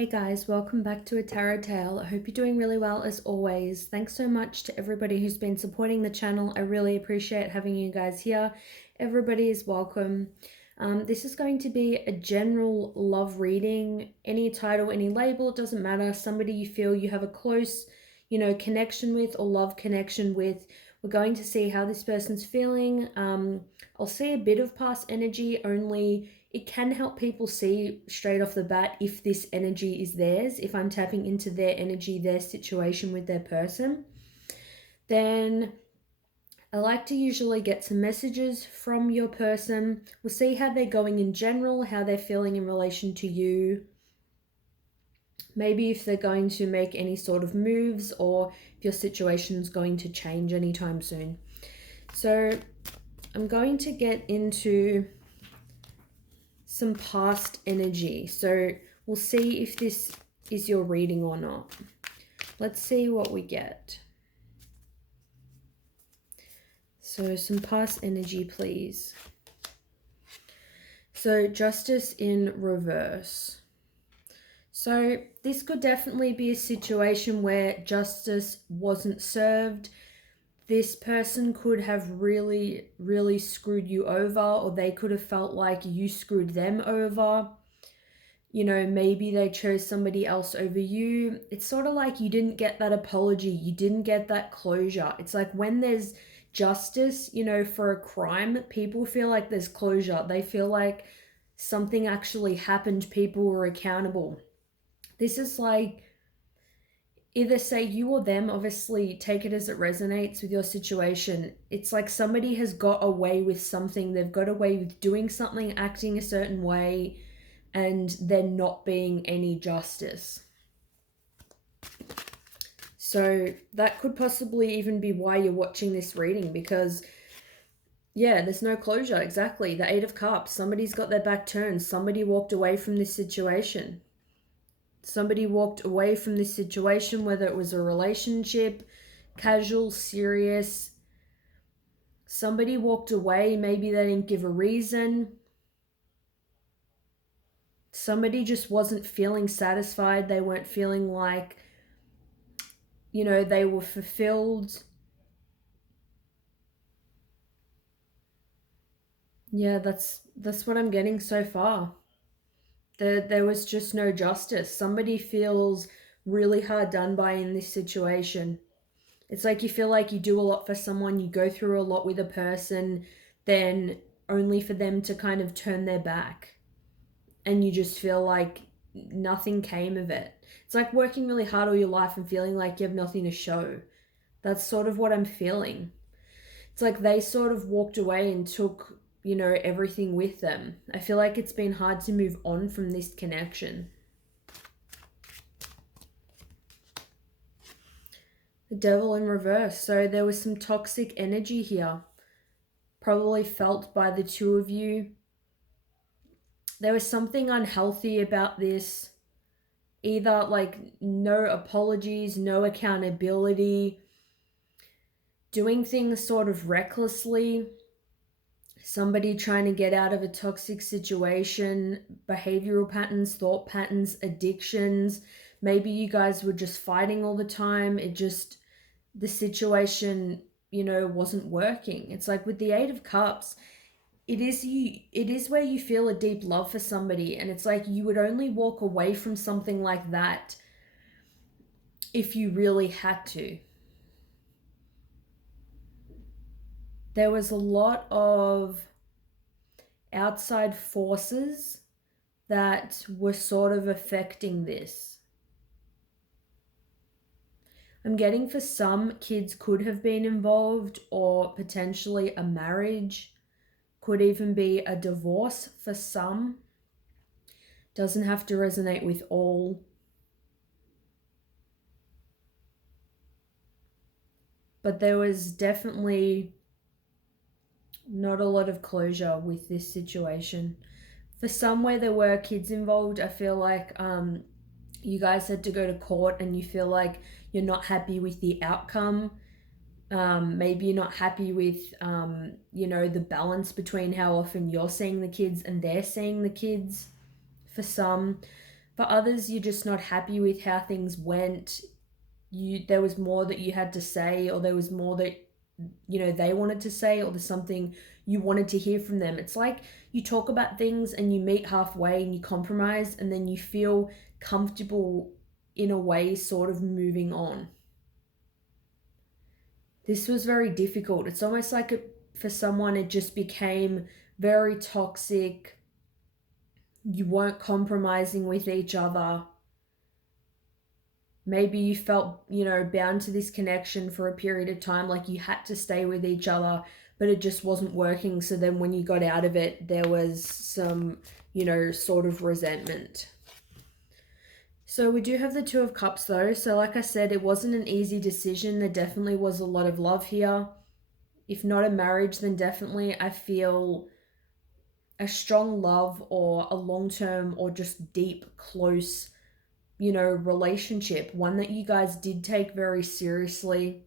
Hey guys, welcome back to a Tarot Tale. I hope you're doing really well as always. Thanks so much to everybody who's been supporting the channel. I really appreciate having you guys here. Everybody is welcome. This is going to be a general love reading. Any title, any label, it doesn't matter. Somebody you feel you have a close, connection with or love connection with. We're going to see how this person's feeling. I'll see a bit of past energy only. It can help people see straight off the bat if this energy is theirs, if I'm tapping into their energy, their situation with their person. Then I like to usually get some messages from your person. We'll see how they're going in general, how they're feeling in relation to you. Maybe if they're going to make any sort of moves or if your situation is going to change anytime soon. So I'm going to get into some past energy. So we'll see if this is your reading or not. Let's see what we get. So some past energy, please. So Justice in reverse. So this could definitely be a situation where justice wasn't served. This person could have really, really screwed you over, or they could have felt like you screwed them over. Maybe they chose somebody else over you. It's sort of like you didn't get that apology. You didn't get that closure. It's like when there's justice, for a crime, people feel like there's closure. They feel like something actually happened. People were accountable. This is like either say you or them, obviously take it as it resonates with your situation. It's like somebody has got away with something. They've got away with doing something, acting a certain way, and there not being any justice. So that could possibly even be why you're watching this reading, because yeah, there's no closure. Exactly. The Eight of Cups. Somebody's got their back turned. Somebody walked away from this situation. Somebody walked away from this situation, whether it was a relationship, casual, serious. Somebody walked away. Maybe they didn't give a reason. Somebody just wasn't feeling satisfied. They weren't feeling like, they were fulfilled. Yeah, that's what I'm getting so far. There was just no justice. Somebody feels really hard done by in this situation. It's like you feel like you do a lot for someone, you go through a lot with a person, then only for them to kind of turn their back. And you just feel like nothing came of it. It's like working really hard all your life and feeling like you have nothing to show. That's sort of what I'm feeling. It's like they sort of walked away and took, everything with them. I feel like it's been hard to move on from this connection. The Devil in reverse. So there was some toxic energy here, probably felt by the two of you. There was something unhealthy about this. Either like no apologies, no accountability, doing things sort of recklessly, somebody trying to get out of a toxic situation, behavioral patterns, thought patterns, addictions. Maybe you guys were just fighting all the time. The situation, wasn't working. It's like with the Eight of Cups, it is where you feel a deep love for somebody, and it's like you would only walk away from something like that if you really had to. There was a lot of outside forces that were sort of affecting this. I'm getting for some, kids could have been involved, or potentially a marriage, could even be a divorce for some. Doesn't have to resonate with all. But there was definitely not a lot of closure with this situation. For some where there were kids involved, I feel like you guys had to go to court and you feel like you're not happy with the outcome. Maybe you're not happy with, the balance between how often you're seeing the kids and they're seeing the kids for some. For others, you're just not happy with how things went. There was more that you had to say, or there was more that they wanted to say, or there's something you wanted to hear from them. It's like you talk about things and you meet halfway and you compromise, and then you feel comfortable in a way sort of moving on. This was very difficult. It's almost like for someone it just became very toxic. You weren't compromising with each other. Maybe you felt, bound to this connection for a period of time, like you had to stay with each other, but it just wasn't working. So then when you got out of it, there was some, sort of resentment. So we do have the Two of Cups though. So like I said, it wasn't an easy decision. There definitely was a lot of love here. If not a marriage, then definitely I feel a strong love or a long-term or just deep, close, relationship. One that you guys did take very seriously.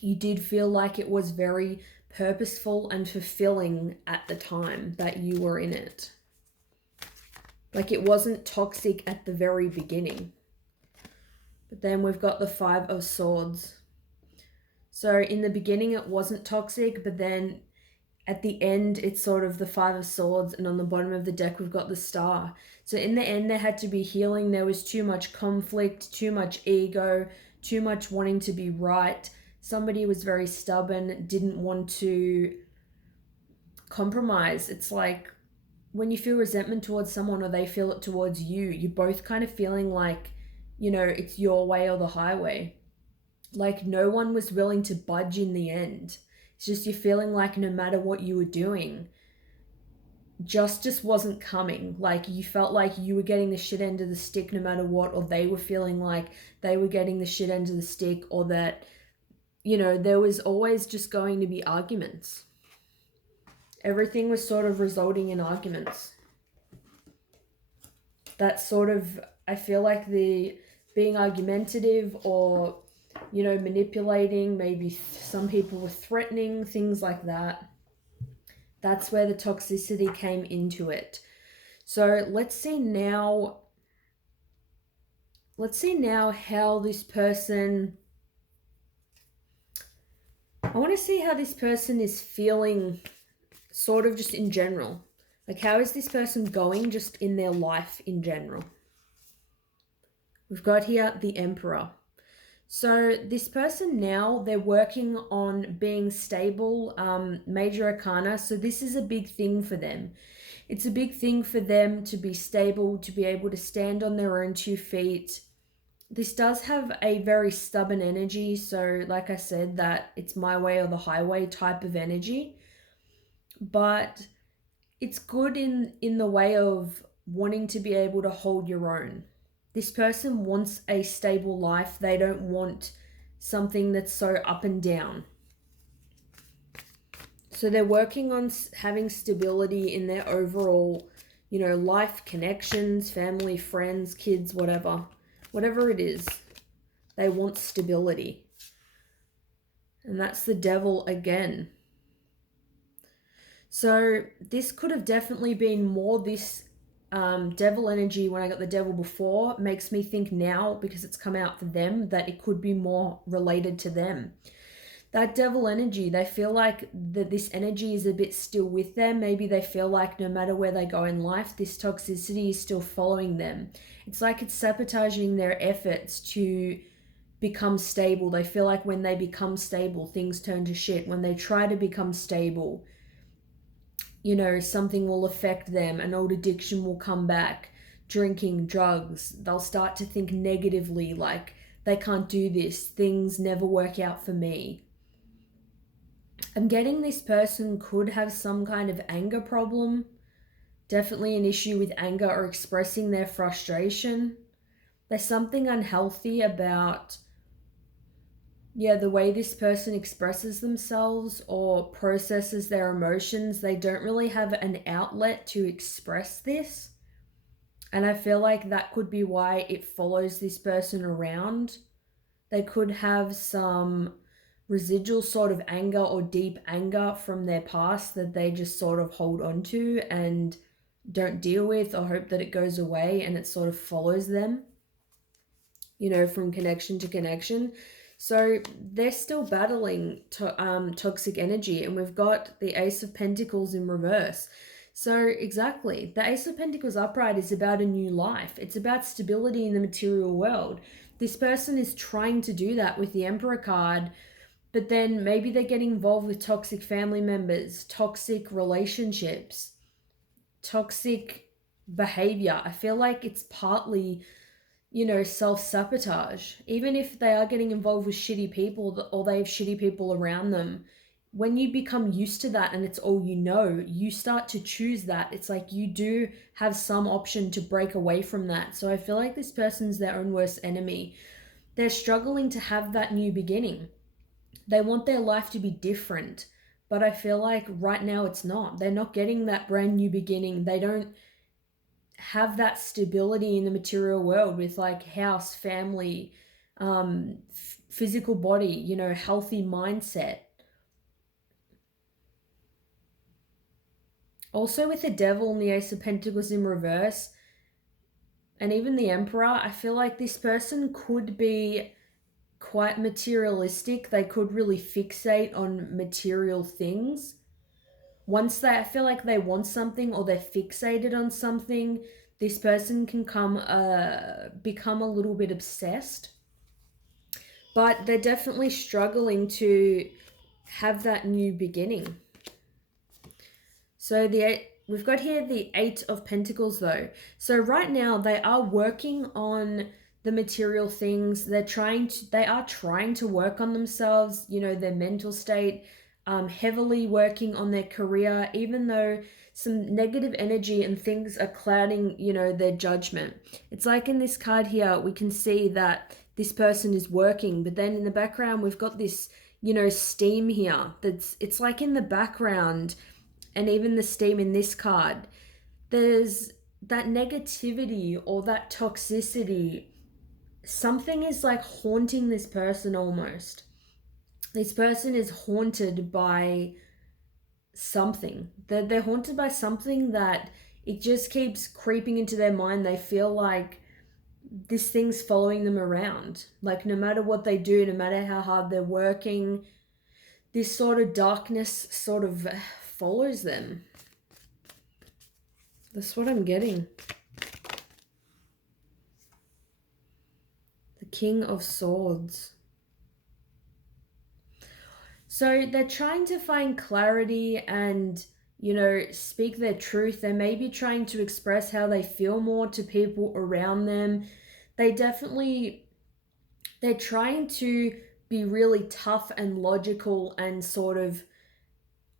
You did feel like it was very purposeful and fulfilling at the time that you were in it. Like it wasn't toxic at the very beginning. But then we've got the Five of Swords. So in the beginning it wasn't toxic, but then at the end it's sort of the Five of Swords, and on the bottom of the deck we've got the Star. So in the end there had to be healing. There was too much conflict, too much ego, too much wanting to be right. Somebody was very stubborn, didn't want to compromise. It's like when you feel resentment towards someone or they feel it towards you, you're both kind of feeling like, it's your way or the highway. Like no one was willing to budge in the end. It's just you're feeling like no matter what you were doing, justice wasn't coming. Like you felt like you were getting the shit end of the stick no matter what, or they were feeling like they were getting the shit end of the stick, or that, there was always just going to be arguments. Everything was sort of resulting in arguments. That sort of, I feel like the being argumentative or, manipulating, maybe some people were threatening, things like that. That's where the toxicity came into it. So let's see now how this person, I want to see how this person is feeling sort of just in general. Like how is this person going just in their life in general? We've got here the Emperor. So this person now, they're working on being stable, major arcana. So this is a big thing for them. It's a big thing for them to be stable, to be able to stand on their own 2 feet. This does have a very stubborn energy. So like I said, that it's my way or the highway type of energy. But it's good in the way of wanting to be able to hold your own. This person wants a stable life. They don't want something that's so up and down. So they're working on having stability in their overall, life, connections, family, friends, kids, whatever it is. They want stability. And that's the Devil again. So this could have definitely been more this Devil energy. When I got the Devil before, makes me think now, because it's come out for them, that it could be more related to them. That Devil energy, they feel like that this energy is a bit still with them. Maybe they feel like no matter where they go in life, this toxicity is still following them. It's like it's sabotaging their efforts to become stable. They feel like when they become stable, things turn to shit. When they try to become stable, something will affect them. An old addiction will come back. Drinking, drugs. They'll start to think negatively, like they can't do this. Things never work out for me. I'm getting this person could have some kind of anger problem. Definitely an issue with anger or expressing their frustration. There's something unhealthy about the way this person expresses themselves or processes their emotions. They don't really have an outlet to express this. And I feel like that could be why it follows this person around. They could have some residual sort of anger or deep anger from their past that they just sort of hold on to. And don't deal with or hope that it goes away and it sort of follows them, from connection to connection. So they're still battling toxic energy, and we've got the Ace of Pentacles in reverse. So exactly, the Ace of Pentacles upright is about a new life. It's about stability in the material world. This person is trying to do that with the Emperor card, but then maybe they get involved with toxic family members, toxic relationships, toxic behavior. I feel like it's partly self-sabotage. Even if they are getting involved with shitty people or they have shitty people around them, when you become used to that and it's all you start to choose that. It's like you do have some option to break away from that. So I feel like this person's their own worst enemy. They're struggling to have that new beginning. They want their life to be different, but I feel like right now it's not. They're not getting that brand new beginning. They don't have that stability in the material world with like house, family, physical body, healthy mindset. Also with the Devil and the Ace of Pentacles in reverse, and even the Emperor, I feel like this person could be quite materialistic. They could really fixate on material things. Once I feel like they want something or they're fixated on something, this person can become a little bit obsessed. But they're definitely struggling to have that new beginning. So we've got here the Eight of Pentacles though. So right now they are working on the material things. They are trying to work on themselves, their mental state, heavily working on their career, even though some negative energy and things are clouding, their judgment. It's like in this card here, we can see that this person is working, but then in the background, we've got this, steam here. It's like in the background, and even the steam in this card, there's that negativity or that toxicity. Something is like haunting this person almost. This person is haunted by something. They're haunted by something that it just keeps creeping into their mind. They feel like this thing's following them around. Like no matter what they do, no matter how hard they're working, this sort of darkness sort of follows them. That's what I'm getting. The King of Swords. So they're trying to find clarity and, speak their truth. They may be trying to express how they feel more to people around them. They're trying to be really tough and logical and sort of,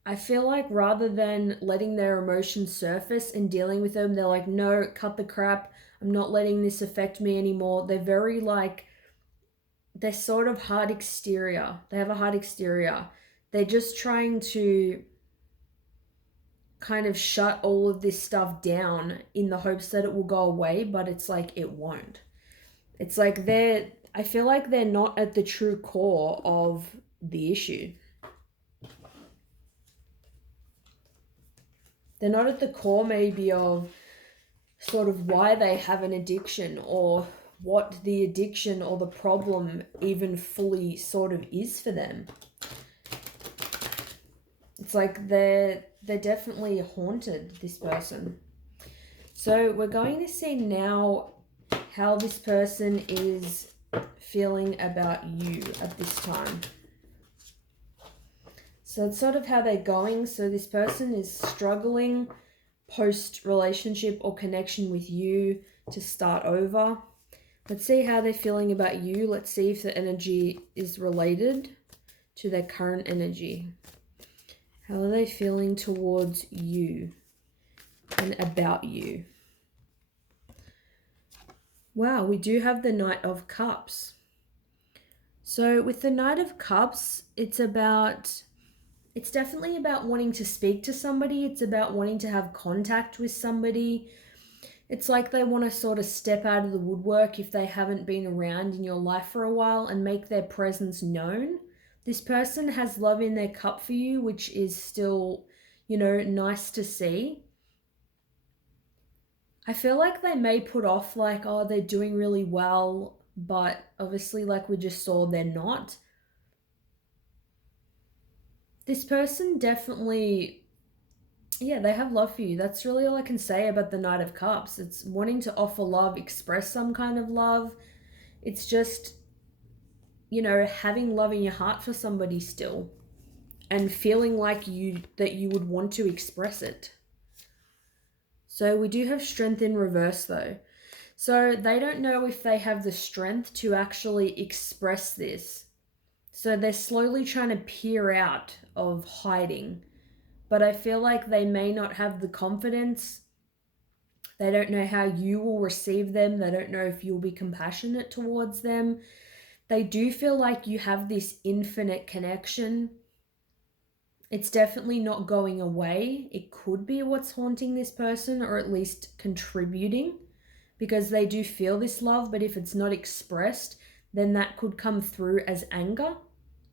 I feel like rather than letting their emotions surface and dealing with them, they're like, no, cut the crap. I'm not letting this affect me anymore. They're sort of hard exterior. They have a hard exterior. They're just trying to kind of shut all of this stuff down in the hopes that it will go away, but it's like it won't. It's like I feel like they're not at the true core of the issue. They're not at the core maybe of sort of why they have an addiction or what the addiction or the problem even fully sort of is for them. It's like they're definitely haunted, this person. So we're going to see now how this person is feeling about you at this time. So it's sort of how they're going. So this person is struggling post-relationship or connection with you to start over. Let's see how they're feeling about you. Let's see if the energy is related to their current energy. How are they feeling towards you and about you? Wow, we do have the Knight of Cups. So with the Knight of Cups, it's definitely about wanting to speak to somebody. It's about wanting to have contact with somebody. It's like they want to sort of step out of the woodwork if they haven't been around in your life for a while and make their presence known. This person has love in their cup for you, which is still, nice to see. I feel like they may put off like, oh, they're doing really well, but obviously, like we just saw, they're not. This person definitely, yeah, they have love for you. That's really all I can say about the Knight of Cups. It's wanting to offer love, express some kind of love. It's just, having love in your heart for somebody still and feeling like you would want to express it. So we do have strength in reverse though. So they don't know if they have the strength to actually express this. So they're slowly trying to peer out of hiding. But I feel like they may not have the confidence. They don't know how you will receive them. They don't know if you'll be compassionate towards them. They do feel like you have this infinite connection. It's definitely not going away. It could be what's haunting this person, or at least contributing, because they do feel this love, but if it's not expressed, then that could come through as anger.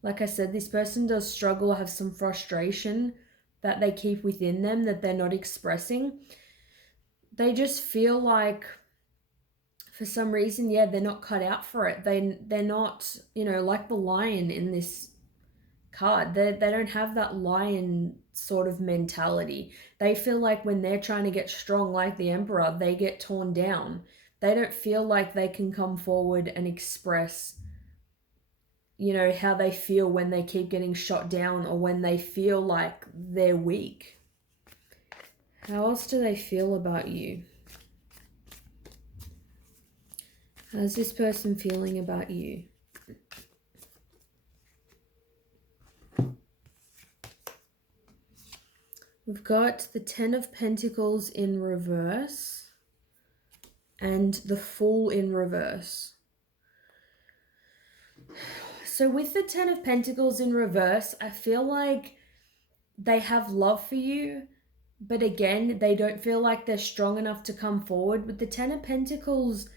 Like I said, this person does struggle, have some frustration that they keep within them that they're not expressing. They just feel like for some reason, yeah, they're not cut out for it. They're not, like the lion in this card. They don't have that lion sort of mentality. They feel like when they're trying to get strong like the emperor, they get torn down. They don't feel like they can come forward and express, how they feel when they keep getting shot down or when they feel like they're weak. How else do they feel about you? How's this person feeling about you? We've got the Ten of Pentacles in reverse and the Fool in reverse. So with the Ten of Pentacles in reverse, I feel like they have love for you, but again, they don't feel like they're strong enough to come forward. With the Ten of Pentacles,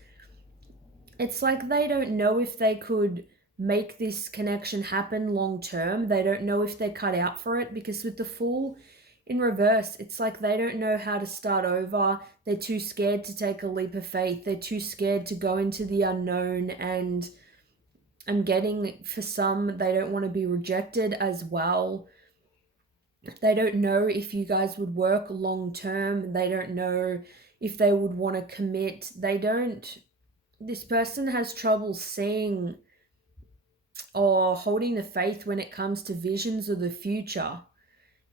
it's like they don't know if they could make this connection happen long term. They don't know if they're cut out for it, because with the Fool in reverse, it's like they don't know how to start over. They're too scared to take a leap of faith. They're too scared to go into the unknown, and I'm getting, for some, they don't want to be rejected as well. They don't know if you guys would work long term. They don't know if they would want to commit. This person has trouble seeing or holding the faith when it comes to visions of the future.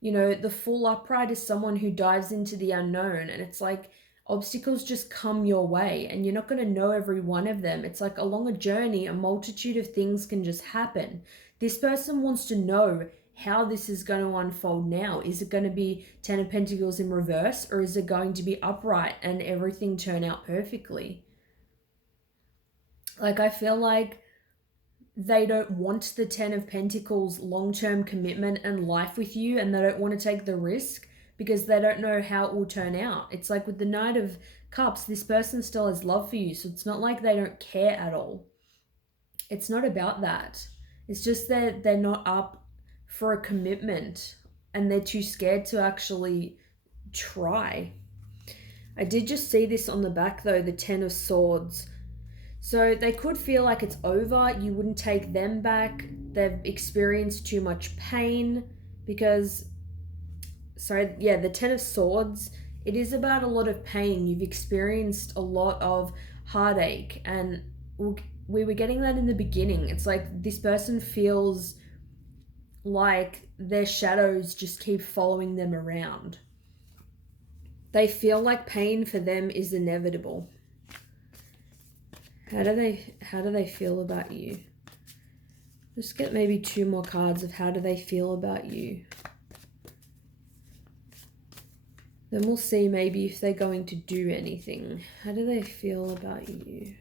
The Fool upright is someone who dives into the unknown, and it's like obstacles just come your way and you're not going to know every one of them. It's like along a journey, a multitude of things can just happen. This person wants to know how this is going to unfold now. Is it going to be Ten of Pentacles in reverse, or is it going to be upright and everything turn out perfectly? Like, I feel like they don't want the Ten of Pentacles long-term commitment and life with you, and they don't want to take the risk because they don't know how it will turn out. It's like with the Knight of Cups, this person still has love for you, so it's not like they don't care at all. It's not about that. It's just that they're not up for a commitment and they're too scared to actually try. I did just see this on the back though, the Ten of Swords. So they could feel like it's over. You wouldn't take them back. They've experienced too much pain because, the Ten of Swords, it is about a lot of pain. You've experienced a lot of heartache, and we were getting that in the beginning. It's like this person feels like their shadows just keep following them around. They feel like pain for them is inevitable. How do they feel about you? Just get maybe 2 more cards of how do they feel about you. Then we'll see maybe if they're going to do anything. How do they feel about you?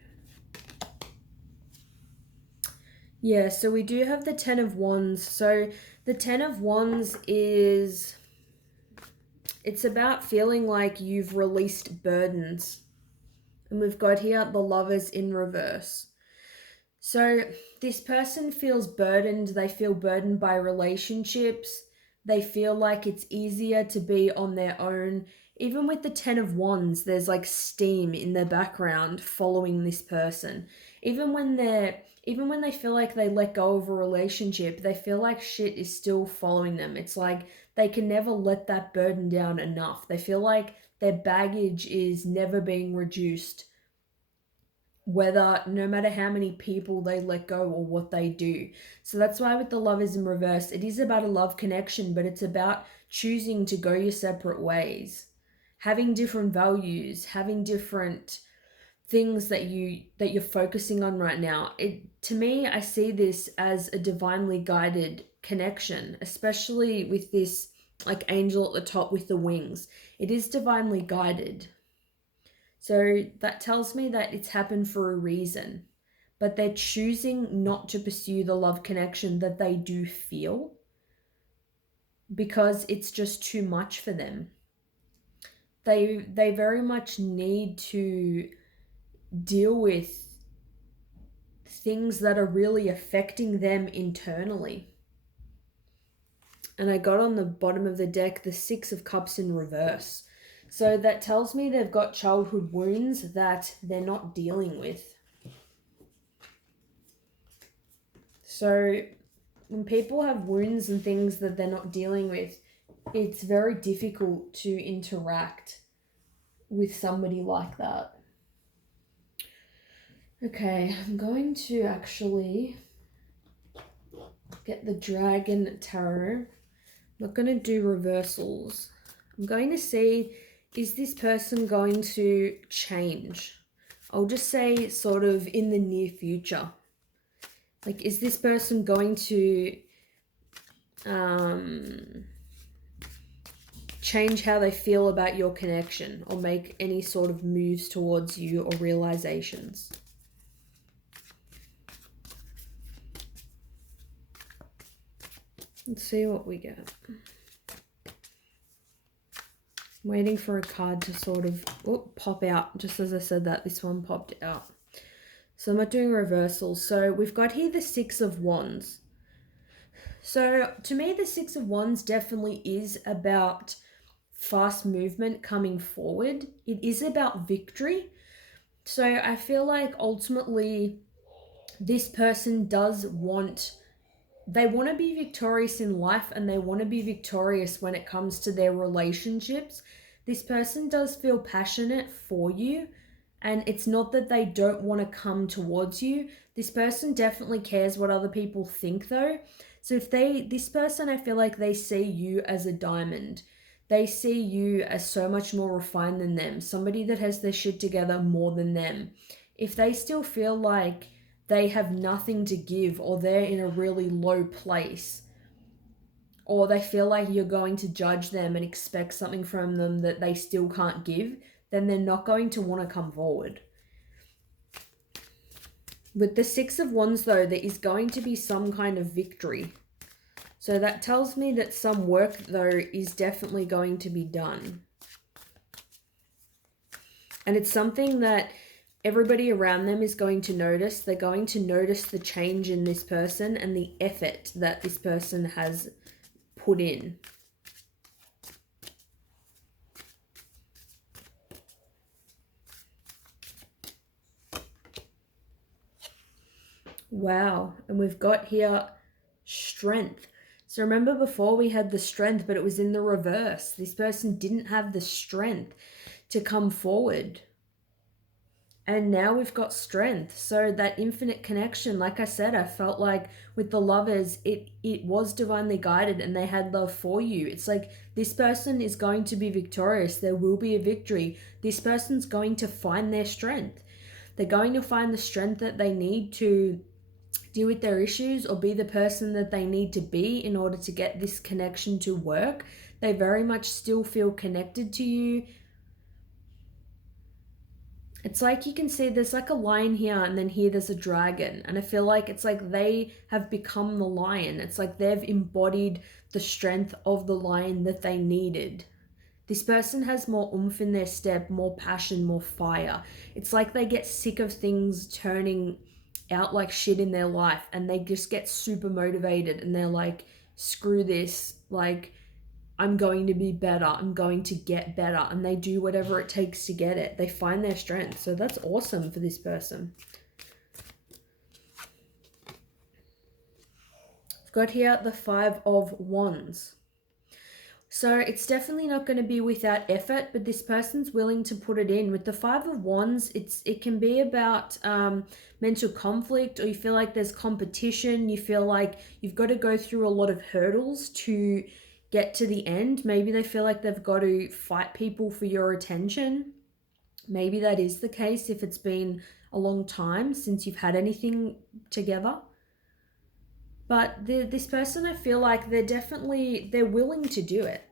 Yeah, so we do have the Ten of Wands. So the Ten of Wands it's about feeling like you've released burdens. And we've got here the Lovers in reverse. So this person feels burdened. They feel burdened by relationships. They feel like it's easier to be on their own. even with the 10 of wands, there's like steam in the background following this person. Even when they feel like they let go of a relationship, they feel like shit is still following them. It's like they can never let that burden down enough. They feel like their baggage is never being reduced, whether no matter how many people they let go or what they do. So that's why with the Lovers in reverse, it is about a love connection, but it's about choosing to go your separate ways, having different values, having different things that you're focusing on right now. It, to me, I see this as a divinely guided connection, especially with this like angel at the top with the wings. It is divinely guided. So that tells me that it's happened for a reason, but they're choosing not to pursue the love connection that they do feel because it's just too much for them. They very much need to deal with things that are really affecting them internally. And I got on the bottom of the deck the Six of Cups in reverse. So that tells me they've got childhood wounds that they're not dealing with. So when people have wounds and things that they're not dealing with, it's very difficult to interact with somebody like that. Okay, I'm going to actually get the Dragon Tarot. I'm not going to do reversals. I'm going to see, is this person going to change? I'll just say sort of in the near future. Like, is this person going to change how they feel about your connection or make any sort of moves towards you or realizations? Let's see what we get. Waiting for a card to sort of pop out. Just as I said that, this one popped out. So I'm not doing reversals. So we've got here the Six of Wands. So to me, the Six of Wands definitely is about fast movement coming forward. It is about victory. So I feel like ultimately this person does want, they want to be victorious in life and they want to be victorious when it comes to their relationships. This person does feel passionate for you, and it's not that they don't want to come towards you. This person definitely cares what other people think though. So if this person, I feel like they see you as a diamond. They see you as so much more refined than them, somebody that has their shit together more than them. If they still feel like they have nothing to give, or they're in a really low place, or they feel like you're going to judge them and expect something from them that they still can't give, then they're not going to want to come forward. With the Six of Wands though, there is going to be some kind of victory. So that tells me that some work though is definitely going to be done. And it's something that everybody around them is going to notice. They're going to notice the change in this person and the effort that this person has put in. Wow. And we've got here strength. So remember before we had the strength, but it was in the reverse. This person didn't have the strength to come forward. And now we've got strength. So that infinite connection, like I said, I felt like with the Lovers, it was divinely guided and they had love for you. It's like this person is going to be victorious. There will be a victory. This person's going to find their strength. They're going to find the strength that they need to deal with their issues or be the person that they need to be in order to get this connection to work. They very much still feel connected to you. It's like you can see there's like a lion here and then here there's a dragon. And I feel like it's like they have become the lion. It's like they've embodied the strength of the lion that they needed. This person has more oomph in their step, more passion, more fire. It's like they get sick of things turning out like shit in their life and they just get super motivated and they're like, screw this. Like, I'm going to be better, I'm going to get better, and they do whatever it takes to get it. They find their strength. So that's awesome for this person. I've got here the 5 of Wands. So it's definitely not going to be without effort, but this person's willing to put it in. With the 5 of Wands, it can be about mental conflict, or you feel like there's competition. You feel like you've got to go through a lot of hurdles to get to the end. Maybe they feel like they've got to fight people for your attention. Maybe that is the case if it's been a long time since you've had anything together. But this person, I feel like they're willing to do it.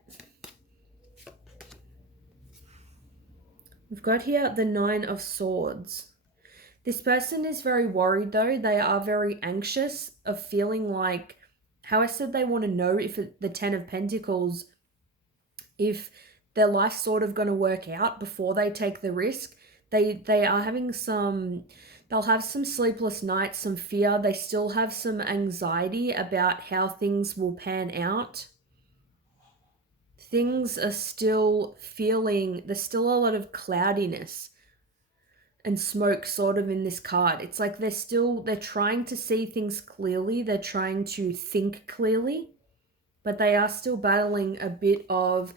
We've got here the 9 of Swords. This person is very worried though. They are very anxious of feeling like, how I said they want to know if the 10 of Pentacles, if their life's sort of going to work out before they take the risk. They are having they'll have some sleepless nights, some fear. They still have some anxiety about how things will pan out. Things are still there's still a lot of cloudiness and smoke sort of in this card. It's like they're trying to see things clearly. They're trying to think clearly, but they are still battling a bit of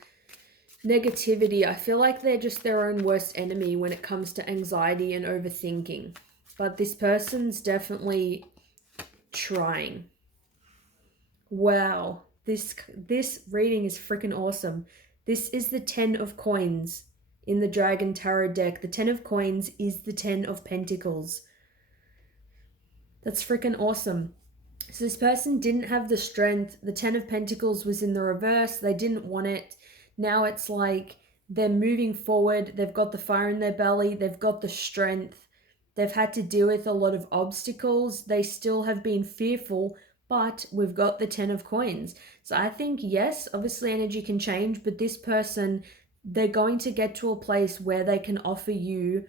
negativity. I feel like they're just their own worst enemy when it comes to anxiety and overthinking. But this person's definitely trying. Wow. This reading is freaking awesome. This is the 10 of Coins in the Dragon Tarot deck. The 10 of Coins is the 10 of Pentacles. That's freaking awesome. So this person didn't have the strength. The 10 of Pentacles was in the reverse. They didn't want it. Now it's like they're moving forward. They've got the fire in their belly. They've got the strength. They've had to deal with a lot of obstacles. They still have been fearful, but we've got the 10 of Coins. So I think, yes, obviously energy can change, but this person, they're going to get to a place where they can offer you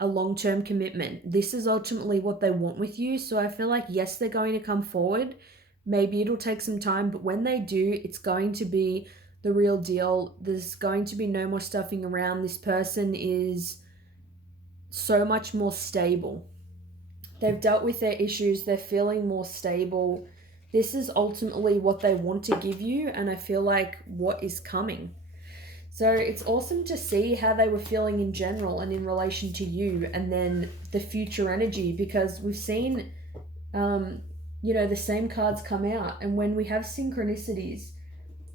a long-term commitment. This is ultimately what they want with you. So I feel like, yes, they're going to come forward. Maybe it'll take some time, but when they do, it's going to be the real deal. There's going to be no more stuffing around. This person is so much more stable. They've dealt with their issues. They're feeling more stable. This is ultimately what they want to give you, and I feel like what is coming. So it's awesome to see how they were feeling in general and in relation to you, and then the future energy, because we've seen, the same cards come out. And when we have synchronicities,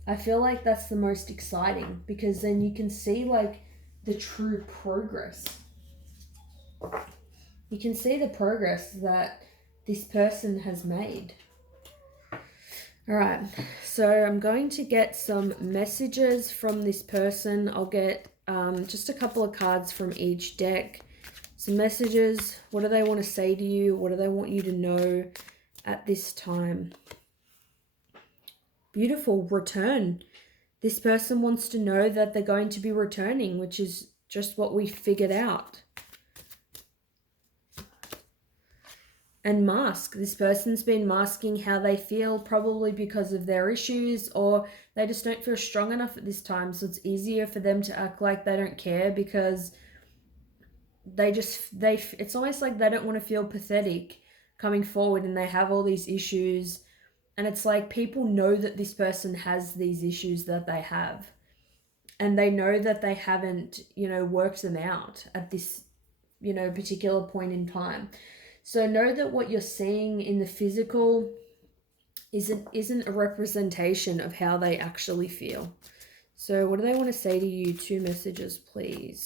I feel like that's the most exciting, because then you can see like the true progress. You can see the progress that this person has made. All right, so I'm going to get some messages from this person. I'll get just a couple of cards from each deck. Some messages. What do they want to say to you? What do they want you to know at this time? Beautiful. Return. This person wants to know that they're going to be returning, which is just what we figured out. And mask. This person's been masking how they feel, probably because of their issues, or they just don't feel strong enough at this time. So it's easier for them to act like they don't care, because it's almost like they don't want to feel pathetic coming forward, and they have all these issues. And it's like people know that this person has these issues that they have, and they know that they haven't, worked them out at this, particular point in time. So know that what you're seeing in the physical isn't a representation of how they actually feel. So what do they want to say to you? 2 messages, please.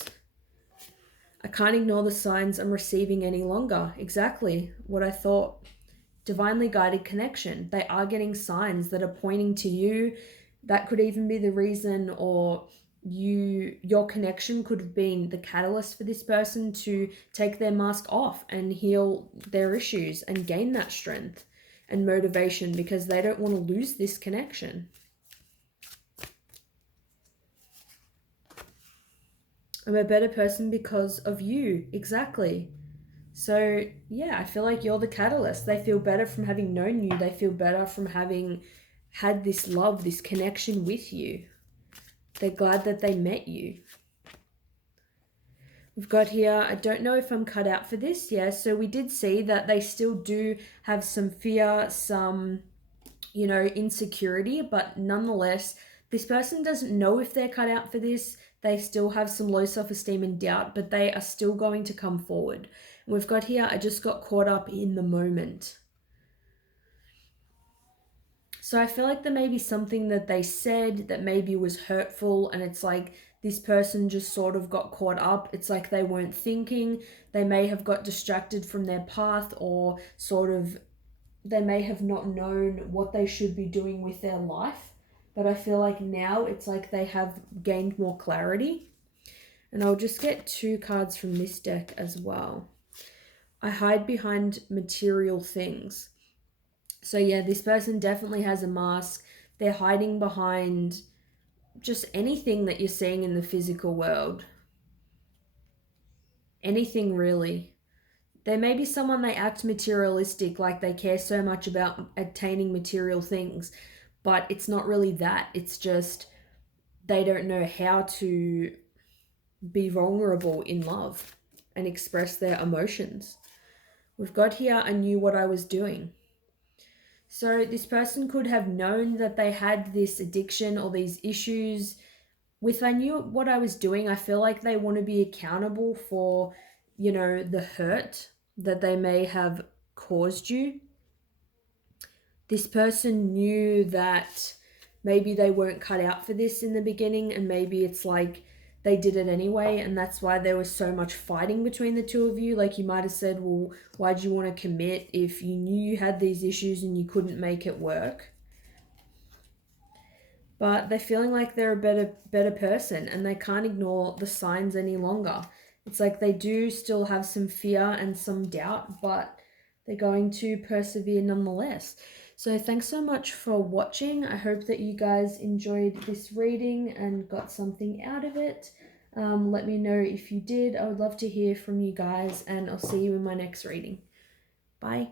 I can't ignore the signs I'm receiving any longer. Exactly what I thought. Divinely guided connection. They are getting signs that are pointing to you. That could even be the reason, or your connection could have been the catalyst for this person to take their mask off and heal their issues and gain that strength and motivation, because they don't want to lose this connection. I'm a better person because of you. Exactly. So yeah, I feel like you're the catalyst. They feel better from having known you. They feel better from having had this love, this connection with you. They're glad that they met you. We've got here, I don't know if I'm cut out for this. Yeah, so we did see that they still do have some fear, some, insecurity, but nonetheless, this person doesn't know if they're cut out for this. They still have some low self-esteem and doubt, but they are still going to come forward. And we've got here, I just got caught up in the moment. So I feel like there may be something that they said that maybe was hurtful, and it's like this person just sort of got caught up. It's like they weren't thinking. They may have got distracted from their path, or sort of they may have not known what they should be doing with their life. But I feel like now it's like they have gained more clarity. And I'll just get 2 cards from this deck as well. I hide behind material things. So yeah, this person definitely has a mask. They're hiding behind just anything that you're seeing in the physical world. Anything really. There may be someone, they act materialistic, like they care so much about attaining material things, but it's not really that. It's just they don't know how to be vulnerable in love and express their emotions. We've got here, I knew what I was doing. So this person could have known that they had this addiction or these issues. With I knew what I was doing, I feel like they want to be accountable for, the hurt that they may have caused you. This person knew that maybe they weren't cut out for this in the beginning, and maybe it's like they did it anyway, and that's why there was so much fighting between the two of you. Like, you might have said, well, why'd you want to commit if you knew you had these issues and you couldn't make it work? But they're feeling like they're a better person, and they can't ignore the signs any longer. It's like they do still have some fear and some doubt, but they're going to persevere nonetheless. So thanks so much for watching. I hope that you guys enjoyed this reading and got something out of it. Let me know if you did. I would love to hear from you guys, and I'll see you in my next reading. Bye.